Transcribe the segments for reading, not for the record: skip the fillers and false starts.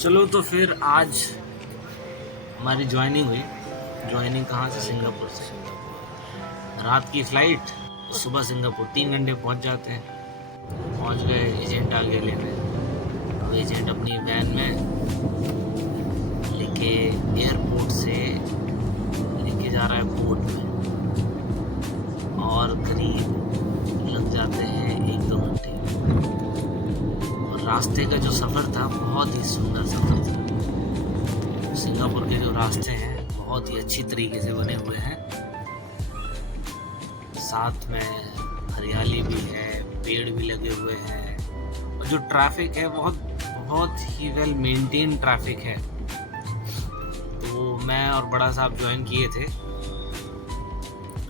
चलो तो फिर आज हमारी ज्वाइनिंग हुई। ज्वाइनिंग कहाँ से? सिंगापुर से। रात की फ्लाइट, सुबह सिंगापुर 3 घंटे पहुँच जाते हैं। पहुँच गए, एजेंट आ गया लेने। अब एजेंट अपनी वैन में लेके एयरपोर्ट से लेके जा रहा है पोर्ट में, और करीब लग जाते हैं 1-2 घंटे। और रास्ते का जो सफ़र था बहुत ही सुंदर सफ़र था। सिंगापुर के जो रास्ते हैं बहुत ही अच्छी तरीके से बने हुए हैं, साथ में हरियाली भी है, पेड़ भी लगे हुए हैं, और जो ट्रैफिक है बहुत ही वेल मेंटेन ट्रैफिक है। तो मैं और बड़ा साहब ज्वाइन किए थे,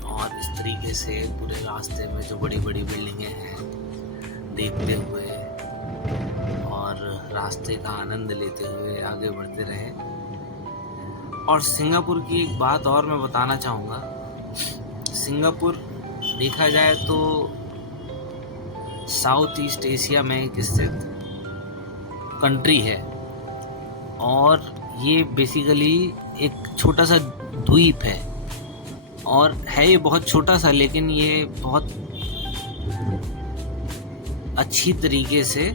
और इस तरीके से पूरे रास्ते में जो बड़ी बड़ी बिल्डिंगें हैं देखते हुए और रास्ते का आनंद लेते हुए आगे बढ़ते रहे। और सिंगापुर की एक बात और मैं बताना चाहूँगा। सिंगापुर देखा जाए तो साउथ ईस्ट एशिया में एक स्थित कंट्री है, और ये बेसिकली एक छोटा सा द्वीप है। और है ये बहुत छोटा सा, लेकिन ये बहुत अच्छी तरीके से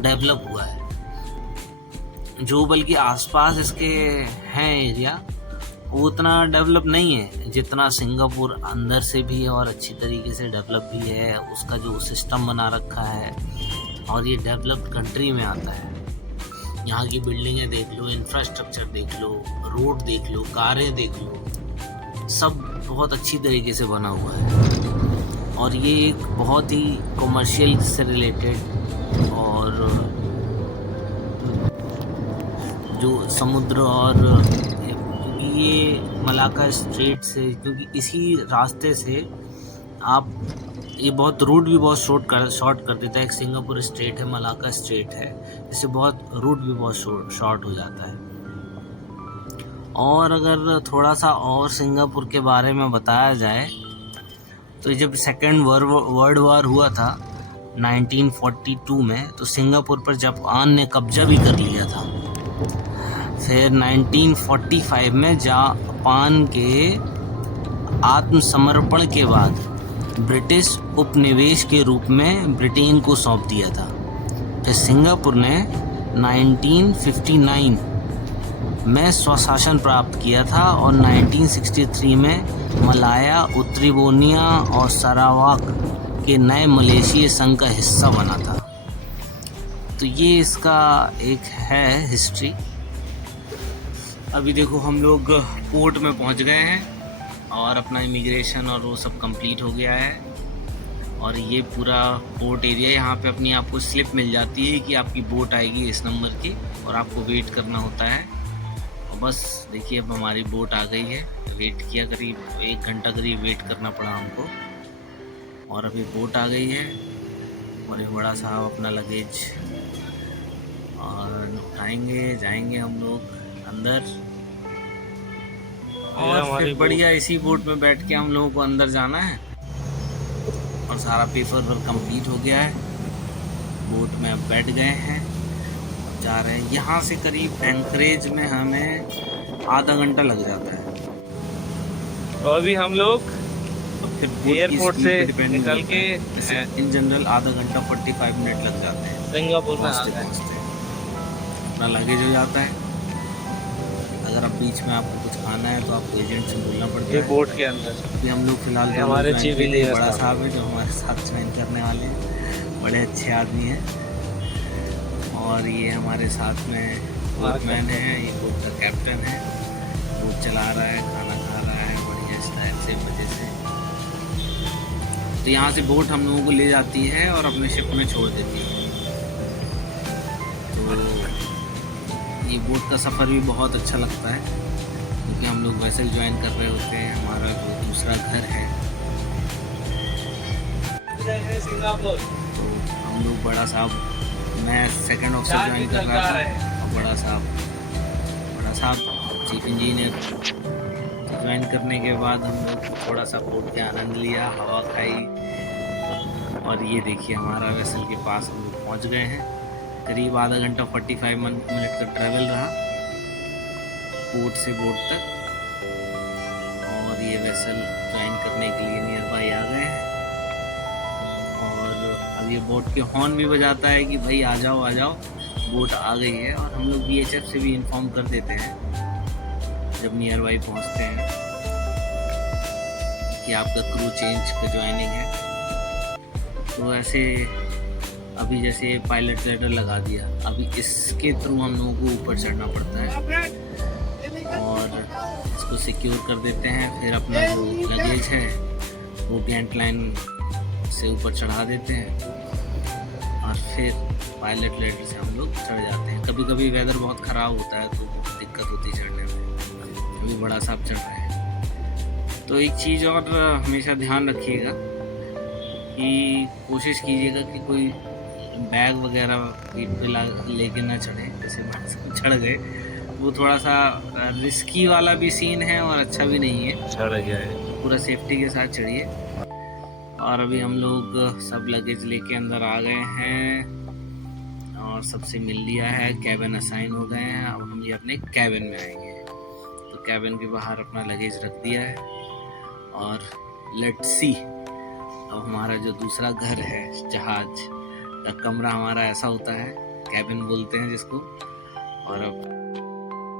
डेवलप हुआ है। जो बल्कि आसपास इसके हैं एरिया, वो उतना डेवलप नहीं है जितना सिंगापुर अंदर से भी और अच्छी तरीके से डेवलप भी है। उसका जो सिस्टम बना रखा है, और ये डेवलप्ड कंट्री में आता है। यहाँ की बिल्डिंगें देख लो, इंफ्रास्ट्रक्चर देख लो, रोड देख लो, कारें देख लो, सब बहुत अच्छी तरीके से बना हुआ है। और ये एक बहुत ही कमर्शियल से रिलेटेड, और जो समुद्र, और क्योंकि ये मलाका स्ट्रेट से, क्योंकि इसी रास्ते से आप, ये बहुत रूट भी बहुत शॉर्ट कर देता है। एक सिंगापुर स्ट्रेट है, मलाका स्ट्रेट है, इससे बहुत रूट भी बहुत शॉर्ट हो जाता है। और अगर थोड़ा सा और सिंगापुर के बारे में बताया जाए, तो जब सेकेंड वर्ल्ड वॉर हुआ था 1942 में, तो सिंगापुर पर जापान ने कब्जा भी कर लिया था। फिर 1945 में जापान के आत्मसमर्पण के बाद ब्रिटिश उपनिवेश के रूप में ब्रिटेन को सौंप दिया था। फिर सिंगापुर ने 1959 में स्वशासन प्राप्त किया था, और 1963 में मलाया, उत्तरी बोर्निया और सरावाक के नए मलेशिया संघ का हिस्सा बना था। तो ये इसका एक है हिस्ट्री। अभी देखो हम लोग पोर्ट में पहुंच गए हैं, और अपना इमिग्रेशन और वो सब कंप्लीट हो गया है। और ये पूरा पोर्ट एरिया, यहाँ पे अपनी आपको स्लिप मिल जाती है कि आपकी बोट आएगी इस नंबर की, और आपको वेट करना होता है। और बस देखिए अब हमारी बोट आ गई है। वेट किया, करीब 1 घंटा करीब वेट करना पड़ा हमको, और अभी बोट आ गई है। और एक बड़ा साहब अपना लगेज और उठाएंगे, जाएंगे हम लोग अंदर। और फिर बढ़िया इसी बोट में बैठ के हम लोगों को अंदर जाना है। और सारा पेपर वर्क कंप्लीट हो गया है, बोट में अब बैठ गए हैं, जा रहे हैं। यहाँ से करीब एंकरेज में हमें आधा घंटा लग जाता है। तो अभी हम लोग फिर एयरपोर्ट से निकल के इन जनरल आधा घंटा 45 मिनट लग जाते हैं सिंगापुर में पहुँचते। अपना लगेज हो जाता है। अगर आप बीच में आपको कुछ खाना है तो आपको एजेंट से बोलना पड़ता है। बोट के अंदर अभी हम लोग फिलहाल हमारे चीफ इंजीनियर बड़ा साहब है जो हमारे साथ ज्वाइन करने वाले हैं, बड़े अच्छे आदमी हैं। और ये हमारे साथ में बोटमैन है, ये बोट का कैप्टन है, बोट चला रहा है, खाना खा रहा है बढ़िया स्टाइल से, मज़े से। तो यहाँ से बोट हम लोगों को ले जाती है और अपने शिप में छोड़ देती है। तो ये बोट का सफ़र भी बहुत अच्छा लगता है, क्योंकि हम लोग वेसल ज्वाइन कर रहे होते हैं, हमारा जो दूसरा घर है। सिंगापुर तो हम लोग, बड़ा साहब, मैं सेकंड ऑफिसर ज्वाइन कर रहा था, और बड़ा साहब चीफ इंजीनियर। ज्वाइन करने के बाद हम लोग थोड़ा सा बोट के आनंद लिया, हवा खाई। और ये देखिए हमारा वेसल के पास हम लोग पहुँच गए हैं। करीब आधा घंटा 45 मिनट का ट्रैवल रहा पोर्ट से बोट तक। और ये वेसल ज्वाइन करने के लिए नियर बाई आ गए हैं। और अब ये बोट के हॉर्न भी बजाता है कि भाई आ जाओ बोट आ गई है। और हम लोग VHF से भी इन्फॉर्म कर देते हैं जब नियर बाई पहुँचते हैं कि आपका क्रू चेंज का ज्वाइनिंग है। तो ऐसे अभी जैसे पायलट लेटर लगा दिया, अभी इसके थ्रू हम लोगों को ऊपर चढ़ना पड़ता है और इसको सिक्योर कर देते हैं। फिर अपना जो लगेज है वो गैंट लाइन से ऊपर चढ़ा देते हैं और फिर पायलट लेटर से हम लोग चढ़ जाते हैं। कभी कभी वेदर बहुत ख़राब होता है तो दिक्कत होती है चढ़ने में। अभी बड़ा साहब चढ़ रहे हैं। तो एक चीज़ और हमेशा ध्यान रखिएगा कि कोशिश कीजिएगा कि कोई बैग वगैरह पीठ पे लेके ना चढ़े। जैसे चढ़ गए वो थोड़ा सा रिस्की वाला भी सीन है और अच्छा भी नहीं है। चढ़ गया है। पूरा सेफ्टी के साथ चढ़िए। और अभी हम लोग सब लगेज लेके अंदर आ गए हैं और सबसे मिल लिया है, कैबिन असाइन हो गए हैं। अब हम ये अपने कैबिन में आएंगे। तो कैबिन के बाहर अपना लगेज रख दिया है और लेट्स सी अब हमारा जो दूसरा घर है, जहाज का कमरा हमारा ऐसा होता है, कैबिन बोलते हैं जिसको। और अब